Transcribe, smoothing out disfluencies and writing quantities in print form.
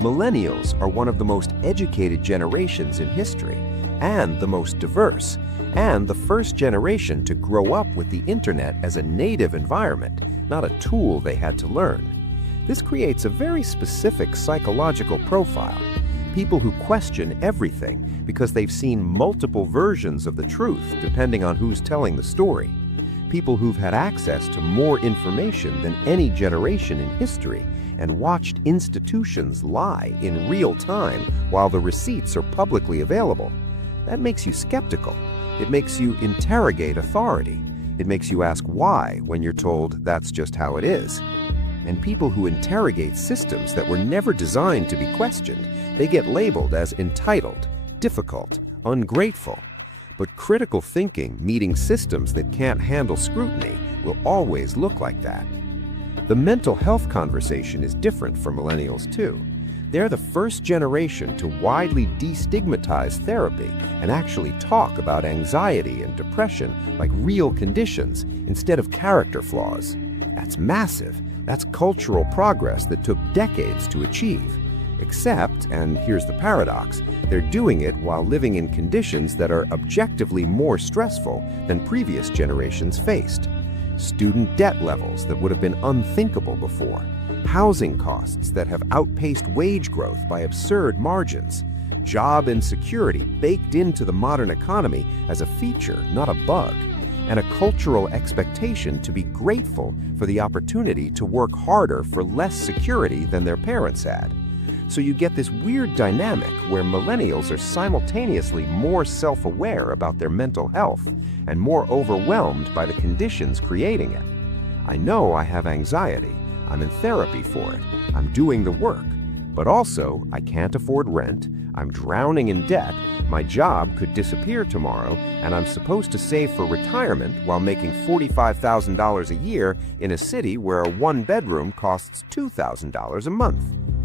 Millennials are one of the most educated generations in history, and the most diverse, and the first generation to grow up with the internet as a native environment, not a tool they had to learn. This creates a very specific psychological profile. People who question everything because they've seen multiple versions of the truth depending on who's telling the story. People who've had access to more information than any generation in history and watched institutions lie in real time while the receipts are publicly available. That makes you skeptical. It makes you interrogate authority. It makes you ask why when you're told that's just how it is. And people who interrogate systems that were never designed to be questioned, they get labeled as entitled, difficult, ungrateful. But critical thinking meeting systems that can't handle scrutiny will always look like that. The mental health conversation is different for millennials too. They're the first generation to widely destigmatize therapy and actually talk about anxiety and depression like real conditions instead of character flaws. That's massive. That's cultural progress that took decades to achieve. Except, and here's the paradox, they're doing it while living in conditions that are objectively more stressful than previous generations faced. Student debt levels that would have been unthinkable before. Housing costs that have outpaced wage growth by absurd margins. Job insecurity baked into the modern economy as a feature, not a bug. And a cultural expectation to be grateful for the opportunity to work harder for less security than their parents had. So you get this weird dynamic where millennials are simultaneously more self-aware about their mental health and more overwhelmed by the conditions creating it. I know I have anxiety. I'm in therapy for it. I'm doing the work. But also, I can't afford rent. I'm drowning in debt. My job could disappear tomorrow, and I'm supposed to save for retirement while making $45,000 a year in a city where a one-bedroom costs $2,000 a month.